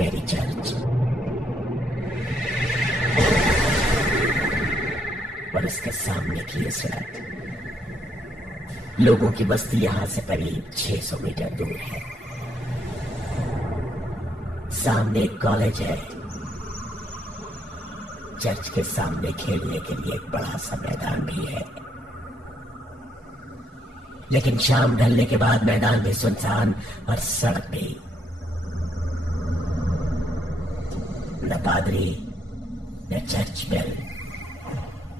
मेरी चर्च। और इसके सामने की ये सड़क, लोगों की बस्ती यहां से करीब 600 मीटर दूर है। सामने एक कॉलेज है। चर्च के सामने खेलने के लिए एक बड़ा सा मैदान भी है, लेकिन शाम ढलने के बाद मैदान भी सुनसान और सड़क भी। न पादरी, न चर्च बेल,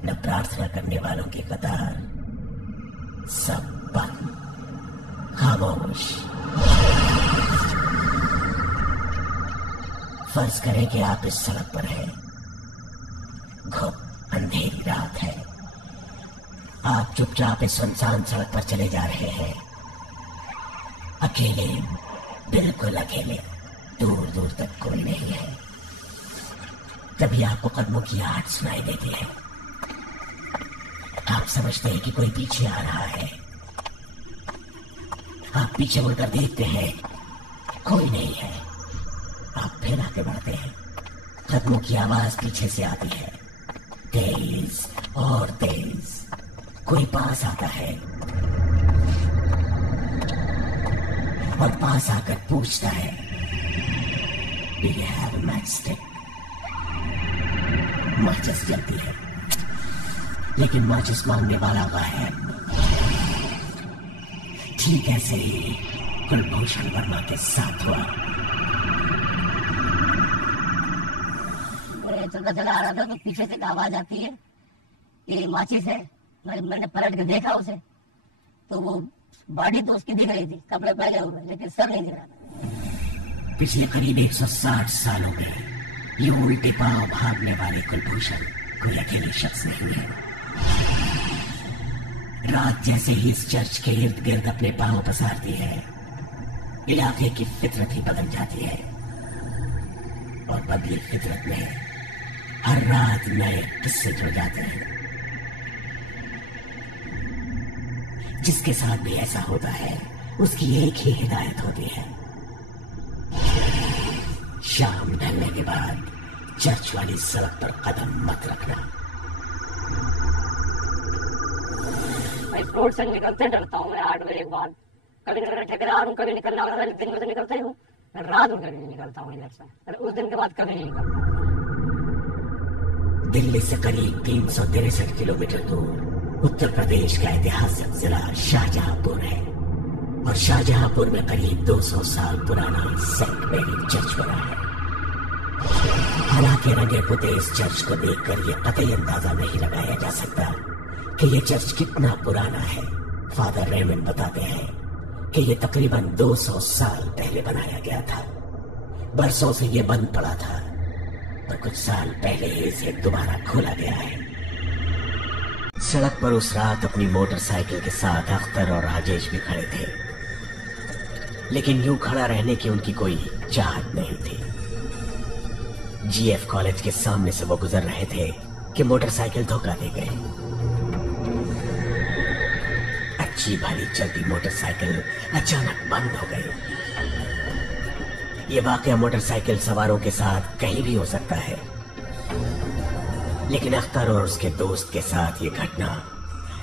न प्रार्थना करने वालों की कतार, सब बंद, खामोश। फर्ज करें कि आप इस सड़क पर हैं, घुप अंधेरी रात है, आप चुपचाप इस सुनसान सड़क पर चले जा रहे हैं, अकेले, बिल्कुल अकेले, दूर दूर तक कोई नहीं है। तभी आपको कदमों की आहट सुनाई देती है। आप समझते हैं कि कोई पीछे आ रहा है। आप पीछे मुड़कर देखते हैं, कोई नहीं है। आप फिर आगे बढ़ते हैं, कदमों की आवाज पीछे से आती है, तेज और तेज। कोई पास आता है और पास आकर पूछता है, Do you have a matchstick? माचिस जलती है, लेकिन माचिस मांगने वाला गायब। ठीक ऐसे ही कुलभूषण वर्मा के साथ हुआ। चलता चला आ रहा था तो पीछे से आवाज आती है, ये माचिस है। मैंने पलट के देखा उसे, तो वो बॉडी तो उसकी दिख रही थी, कपड़े पहने हुए, लेकिन सर नहीं दिख रहा। पिछले करीब 160 सालों में ये उल्टे पांव भागने वाले कुलभूषण कोई अकेले शख्स नहीं है। रात जैसे ही इस चर्च के इर्द गिर्द अपने पांव पसारती है, इलाके की फितरत ही बदल जाती है। और बदली फितरत में हर रात नए किस्से जुड़ जाते हैं। जिसके साथ भी ऐसा होता है, उसकी एक ही हिदायत होती है, शाम ढलने के बाद चर्च वाली सड़क पर कदम मत रखना। मैं रोड से निकलते डरता हूँ। मैं 8 बजे के बाद कभी ठेकेदार हूँ, कभी निकलना होता है, दिन में तो निकलते हूँ, मैं रात में कभी नहीं निकलता हूँ इधर से। उस दिन के बाद कभी नहीं निकलता। दिल्ली से करीब 363 किलोमीटर दूर उत्तर प्रदेश का ऐतिहासिक जिला शाहजहांपुर है। और शाहजहांपुर में करीब 200 साल पुराना सेंट मेरी चर्च बना है। हालांकि रंगे पुते इस चर्च को देखकर यह कतई अंदाजा नहीं लगाया जा सकता कि यह चर्च कितना पुराना है। फादर रेमंड बताते हैं कि यह तकरीबन 200 साल पहले बनाया गया था। बरसों से यह बंद पड़ा था और कुछ साल पहले ही इसे दोबारा खोला गया है। सड़क पर उस रात अपनी मोटरसाइकिल के साथ अख्तर और राजेश भी खड़े थे, लेकिन यूं खड़ा रहने की उनकी कोई चाहत नहीं थी। जीएफ कॉलेज के सामने से वो गुजर रहे थे कि मोटरसाइकिल धोखा दे गए। अच्छी भली चलती मोटरसाइकिल अचानक बंद हो गई। ये वाकया मोटरसाइकिल सवारों के साथ कहीं भी हो सकता है, लेकिन अख्तर और उसके दोस्त के साथ ये घटना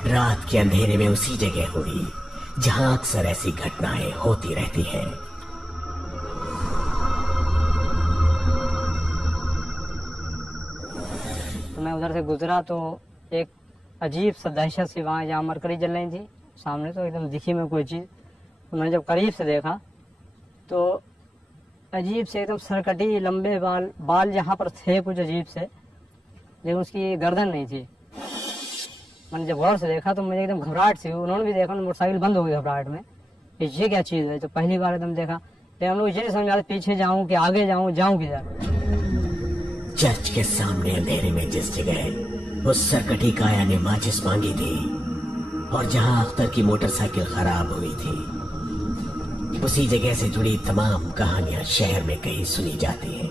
रात के अंधेरे में उसी जगह हुई जहां अक्सर ऐसी घटनाएं होती रहती हैं। तो मैं उधर से गुजरा तो एक अजीब सा दहशत सी वहाँ जहाँ मरकरी जल रही थी सामने, तो एकदम दिखी में कोई चीज़। तो मैंने जब करीब से देखा तो अजीब से एकदम सरकटी लंबे बाल जहाँ पर थे कुछ अजीब से, लेकिन उसकी गर्दन नहीं थी। मैंने जब गौर से देखा तो मुझे एकदम घबराहट सी हुई। उन्होंने भी देखा, मोटरसाइकिल बंद हो गई घबराहट में, ये क्या चीज़ है। तो पहली बार एकदम देखा, लेकिन हम लोग ये नहीं समझ आते पीछे जाऊँ कि आगे जाऊँ किधर। चर्च के सामने अंधेरे में जिस जगह उस सरकटी काया ने माचिस मांगी थी और जहां अख्तर की मोटरसाइकिल खराब हुई थी, उसी जगह से जुड़ी तमाम कहानियां शहर में कहीं सुनी जाती हैं।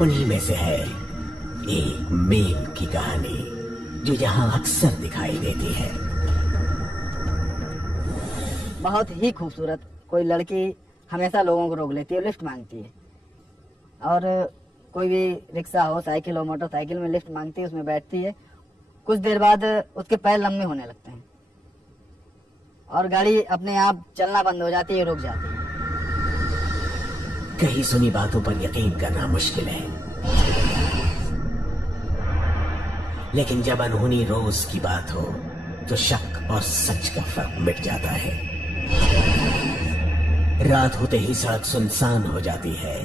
उन्हीं में से है एक मेम की कहानी जो यहाँ अक्सर दिखाई देती है। बहुत ही खूबसूरत कोई लड़की हमेशा लोगों को रोक लेती है, लिफ्ट मांगती है। और कोई भी रिक्शा हो, साइकिल हो, मोटरसाइकिल में लिफ्ट मांगती है, उसमें बैठती है। कुछ देर बाद उसके पैर लंबे होने लगते हैं और गाड़ी अपने आप चलना बंद हो जाती है, रुक जाती है। कहीं सुनी बातों पर यकीन करना मुश्किल है, लेकिन जब अनहोनी रोज की बात हो तो शक और सच का फर्क मिट जाता है। रात होते ही सड़क सुनसान हो जाती है।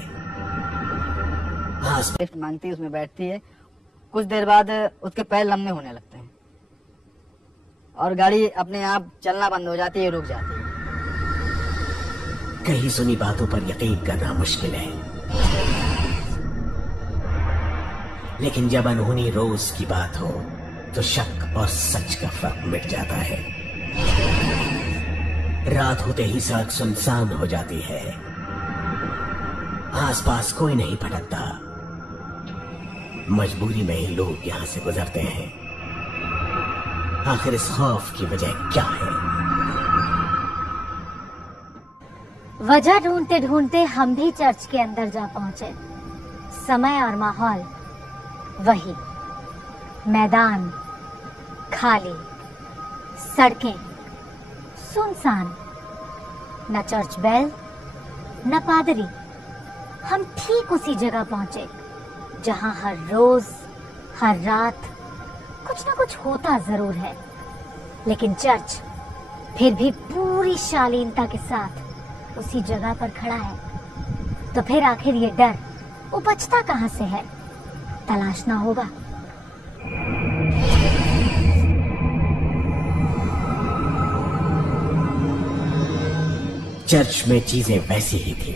लिफ्ट मांगती है, उसमें बैठती है। कुछ देर बाद उसके पैर लंबे होने लगते हैं और गाड़ी अपने आप चलना बंद हो जाती है, रुक जाती है। कहीं सुनी बातों पर यकीन करना मुश्किल है, लेकिन जब अनहोनी रोज की बात हो तो शक और सच का फर्क मिट जाता है। रात होते ही सड़क सुनसान हो जाती है। आसपास कोई नहीं भटकता। मजबूरी में ही लोग यहां से गुजरते हैं। आखिर इस खौफ की वजह क्या है? वजह ढूंढते ढूंढते हम भी चर्च के अंदर जा पहुंचे। समय और माहौल वही, मैदान खाली, सड़कें सुनसान, न चर्च बेल न पादरी। हम ठीक उसी जगह पहुंचे जहां हर रोज हर रात कुछ ना कुछ होता जरूर है, लेकिन चर्च फिर भी पूरी शालीनता के साथ उसी जगह पर खड़ा है। तो फिर आखिर ये डर उपजता कहां से है, तलाशना होगा। चर्च में चीजें वैसी ही थी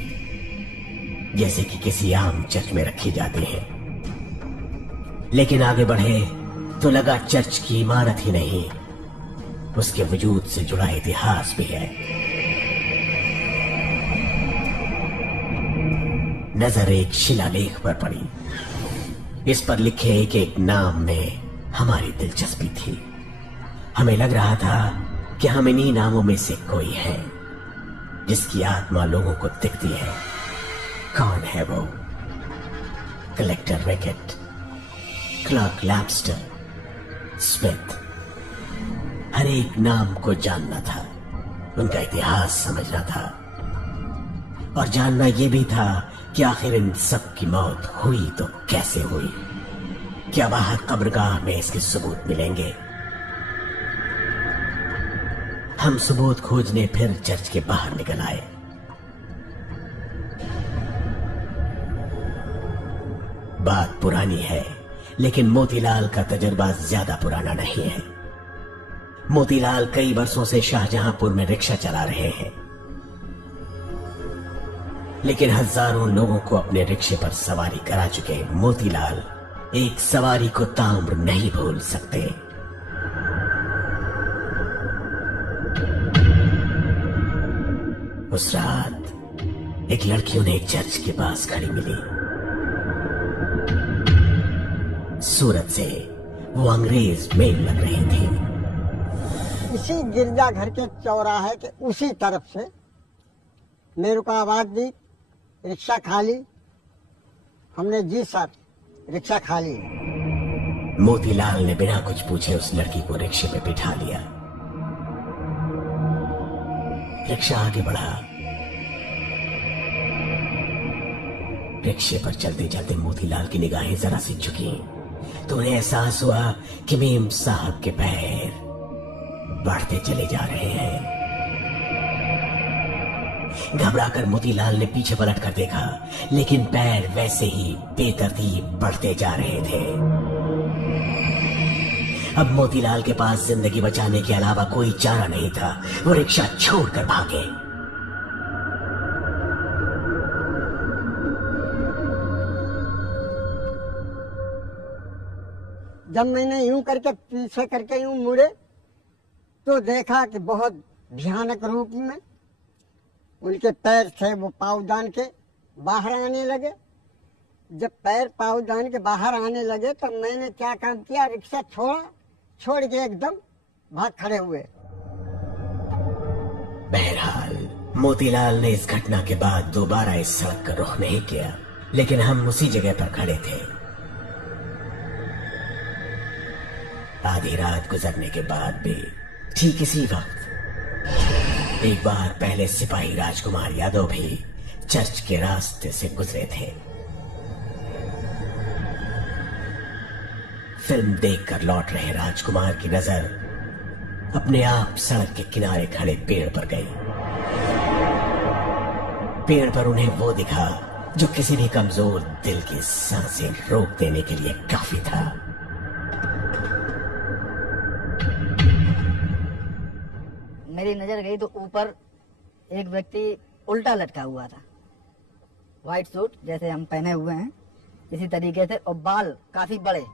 जैसे कि किसी आम चर्च में रखी जाती हैं, लेकिन आगे बढ़े तो लगा चर्च की इमारत ही नहीं, उसके वजूद से जुड़ा इतिहास भी है। नजर एक शिलालेख पर पड़ी। इस पर लिखे एक एक नाम में हमारी दिलचस्पी थी। हमें लग रहा था कि हम इन्हीं नामों में से कोई है जिसकी आत्मा लोगों को दिखती है। कौन है वो? Collector racket, Clark Lamster, Smith. हर एक नाम को जानना था, उनका इतिहास समझना था और जानना यह भी था कि आखिर इन सब की मौत हुई तो कैसे हुई। क्या बाहर कब्रगाह में इसके सबूत मिलेंगे? हम सबूत खोजने फिर चर्च के बाहर निकल आए। बात पुरानी है, लेकिन मोतीलाल का तजुर्बा ज्यादा पुराना नहीं है। मोतीलाल कई वर्षों से शाहजहांपुर में रिक्शा चला रहे हैं, लेकिन हजारों लोगों को अपने रिक्शे पर सवारी करा चुके मोतीलाल एक सवारी को ताम्र नहीं भूल सकते। उस रात एक लड़की उन्हें चर्च के पास खड़ी मिली। सूरत से वो अंग्रेज मेल लग रही थी। इसी गिरजाघर के चौराहे के उसी तरफ से मेरे को आवाज दी, रिक्शा खाली। हमने जी सर, रिक्शा खाली। मोतीलाल ने बिना कुछ पूछे उस लड़की को रिक्शे पे बिठा लिया। रिक्शा आगे बढ़ा। रिक्शे पर चलते चलते मोतीलाल की निगाहें जरा सी झुकी तो उन्हें एहसास हुआ कि मेम साहब के पैर बढ़ते चले जा रहे हैं। घबराकर मोतीलाल ने पीछे पलट कर देखा, लेकिन पैर वैसे ही बेतरतीब बढ़ते जा रहे थे। अब मोतीलाल के पास जिंदगी बचाने के अलावा कोई चारा नहीं था। वो रिक्शा छोड़कर भागे। जब मैंने यूं करके पीछे करके यूं मुड़े तो देखा कि बहुत भयानक रूप में उनके पैर थे, वो पावदान के बाहर आने लगे। जब पैर पावदान के बाहर आने लगे तब मैंने क्या काम किया, रिक्शा छोड़ के एकदम भाग खड़े हुए। बहरहाल मोतीलाल ने इस घटना के बाद दोबारा इस सड़क का रुख नहीं किया, लेकिन हम उसी जगह पर खड़े थे। आधी रात गुजरने के बाद भी ठीक इसी वक्त एक बार पहले सिपाही राजकुमार यादव भी चर्च के रास्ते से गुजरे थे। फिल्म देखकर लौट रहे राजकुमार की नजर अपने आप सड़क के किनारे खड़े पेड़ पर गई। पेड़ पर उन्हें वो दिखा जो किसी भी कमजोर दिल की सांसें रोक देने के लिए काफी था। मेरी नजर गई तो ऊपर एक व्यक्ति उल्टा लटका हुआ था, व्हाइट सूट जैसे हम पहने हुए हैं इसी तरीके से, और बाल काफी बड़े।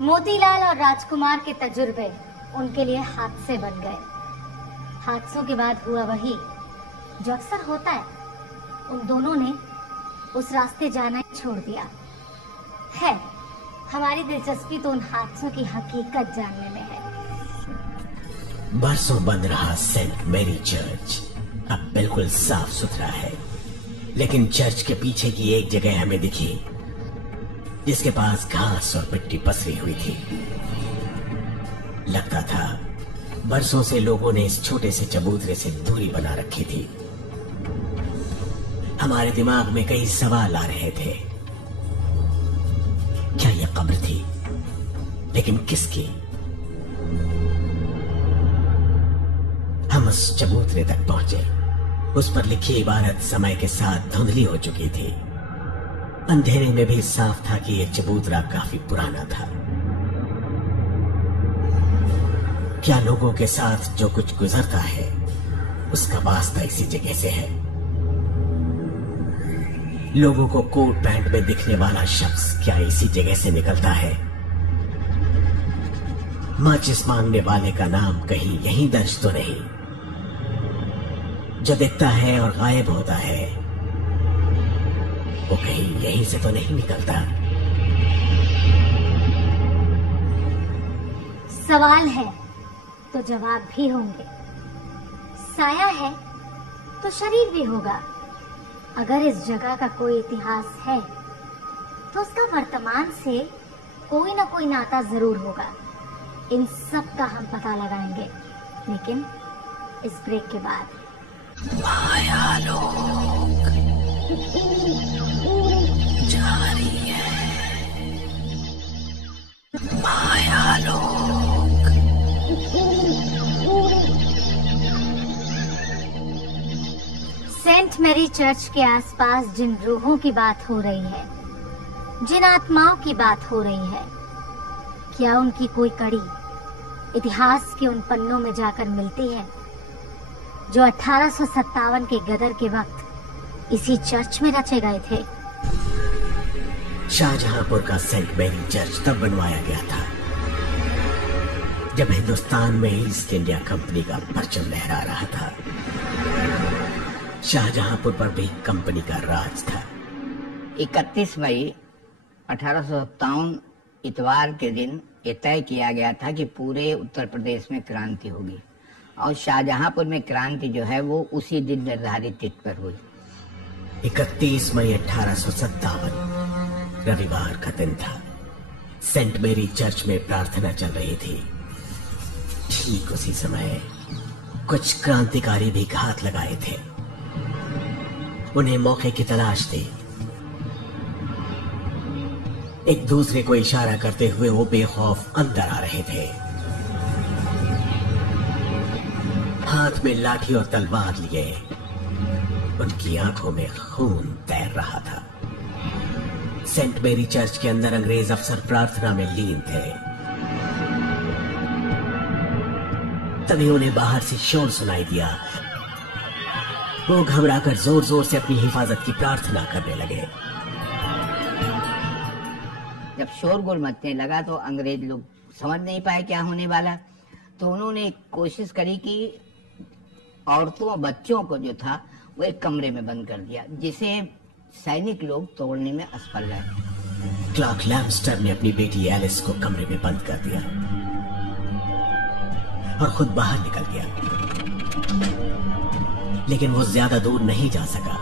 मोतीलाल और राजकुमार के तजुर्बे उनके लिए हादसे बन गए। हादसों के बाद हुआ वही जो अक्सर होता है। उन दोनों ने उस रास्ते जाना छोड़ दिया है। हमारी दिलचस्पी तो उन हादसों की हकीकत जानने में है। बरसों बंद रहा सेंट मैरी चर्च अब बिल्कुल साफ सुथरा है, लेकिन चर्च के पीछे की एक जगह हमें दिखी जिसके पास घास और मिट्टी पसरी हुई थी। लगता था बरसों से लोगों ने इस छोटे से चबूतरे से दूरी बना रखी थी। हमारे दिमाग में कई सवाल आ रहे थे। क्या यह कब्र थी? लेकिन किसकी? हम उस चबूतरे तक पहुंचे। उस पर लिखी इबारत समय के साथ धुंधली हो चुकी थी। अंधेरे में भी साफ था कि यह चबूतरा काफी पुराना था। क्या लोगों के साथ जो कुछ गुजरता है उसका वास्ता इसी जगह से है? लोगों को कोट पैंट में दिखने वाला शख्स क्या इसी जगह से निकलता है? माचिस मांगने वाले का नाम कहीं यहीं दर्ज तो नहीं? जो दिखता है और गायब होता है वो कहीं यहीं से तो नहीं निकलता? सवाल है तो जवाब भी होंगे। साया है तो शरीर भी होगा। अगर इस जगह का कोई इतिहास है तो उसका वर्तमान से कोई ना कोई नाता जरूर होगा। इन सब का हम पता लगाएंगे, लेकिन इस ब्रेक के बाद। मायालोक जारी है। मायालोक। सेंट मैरी चर्च के आसपास जिन रूहों की बात हो रही है, जिन आत्माओं की बात हो रही है, क्या उनकी कोई कड़ी इतिहास के उन पन्नों में जाकर मिलती है जो 1857 के गदर के वक्त इसी चर्च में रचे गए थे? शाहजहांपुर का सेंट मैरी चर्च तब बनवाया गया था जब हिंदुस्तान में ईस्ट इंडिया कंपनी का परचम लहरा रहा था। शाहजहांपुर पर भी कंपनी का राज था। 31 मई 1857 इतवार के दिन ये तय किया गया था कि पूरे उत्तर प्रदेश में क्रांति होगी, और शाहजहांपुर में क्रांति जो है वो उसी दिन निर्धारित तिथि पर हुई। 31 मई 1857 रविवार का दिन था। सेंट मैरी चर्च में प्रार्थना चल रही थी। ठीक उसी समय कुछ क्रांतिकारी भी घात लगाए थे। उन्हें मौके की तलाश थी। एक दूसरे को इशारा करते हुए वो बेखौफ अंदर आ रहे थे। हाथ में लाठी और तलवार लिए उनकी आंखों में खून तैर रहा था। सेंट मैरी चर्च के अंदर अंग्रेज अफसर प्रार्थना में लीन थे। तभी उन्हें बाहर से शोर सुनाई दिया। वो घबराकर जोर जोर से अपनी हिफाजत की प्रार्थना करने लगे। जब शोरगुल मचने लगा तो अंग्रेज लोग समझ नहीं पाए क्या होने वाला, तो उन्होंने कोशिश करी कि औरतों और बच्चों को जो था वो एक कमरे में बंद कर दिया, जिसे सैनिक लोग तोड़ने में असफल रहे। क्लार्क लैम्स्टर ने अपनी बेटी एलिस को कमरे में बंद कर दिया और खुद बाहर निकल गया। लेकिन वो ज्यादा दूर नहीं जा सका।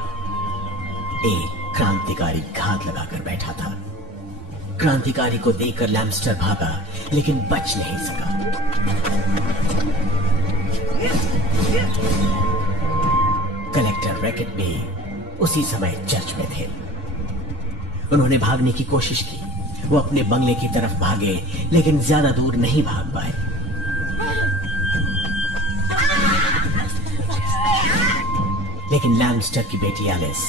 एक क्रांतिकारी घात लगाकर बैठा था। क्रांतिकारी को देखकर लैम्स्टर भागा, लेकिन बच नहीं सका। कलेक्टर रैकेट भी उसी समय चर्च में थे। उन्होंने भागने की कोशिश की। वो अपने बंगले की तरफ भागे, लेकिन ज्यादा दूर नहीं भाग पाए। लेकिन लैम्स्टर की बेटी एलिस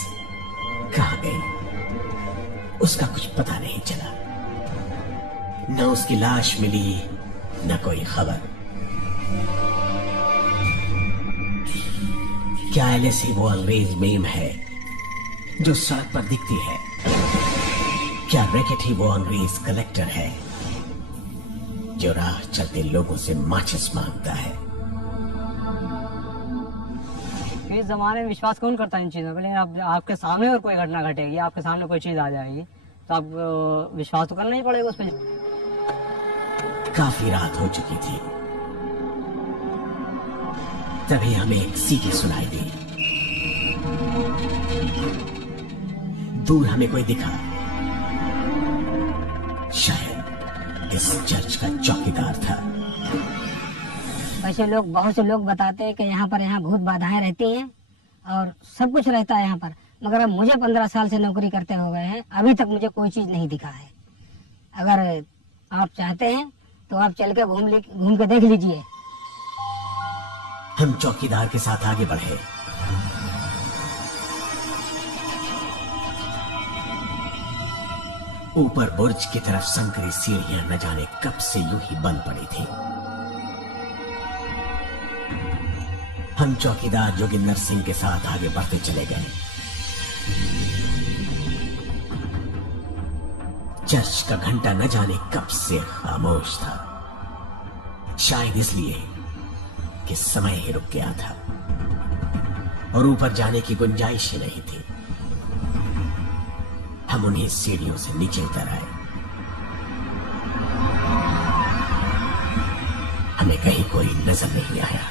कहां गई, उसका कुछ पता नहीं चला। न उसकी लाश मिली, न कोई खबर। क्या एलिस ही वो अंग्रेज मेम है जो सड़क पर दिखती है? क्या रैकेट ही वो अंग्रेज कलेक्टर है जो राह चलते लोगों से माचिस मांगता है? इस जमाने में विश्वास कौन करता है इन चीजों पर? लेकिन आपके सामने और कोई घटना घटेगी, आपके सामने कोई चीज आ जाएगी, तो आप विश्वास तो करना ही पड़ेगा उस पर। काफी रात हो चुकी थी। तभी हमें एक सीटी सुनाई दी। दूर हमें कोई दिखा। शायद इस चर्च का चौकीदार था। वैसे बहुत से लोग बताते हैं कि यहाँ भूत बाधाएं रहती हैं और सब कुछ रहता है यहाँ पर, मगर अब मुझे 15 साल से नौकरी करते हो गए हैं, अभी तक मुझे कोई चीज नहीं दिखा है। अगर आप चाहते हैं तो आप चल के घूम के देख लीजिए। हम चौकीदार के साथ आगे बढ़े। ऊपर बुर्ज की तरफ संकरी सीढ़ियां न जाने कब से यूं ही बंद पड़ी थी। हम चौकीदार जोगिंदर सिंह के साथ आगे बढ़ते चले गए। चर्च का घंटा न जाने कब से खामोश था, शायद इसलिए कि समय ही रुक गया था और ऊपर जाने की गुंजाइश ही नहीं थी। हम उन्हीं सीढ़ियों से नीचे उतर आए। हमें कहीं कोई नजर नहीं आया।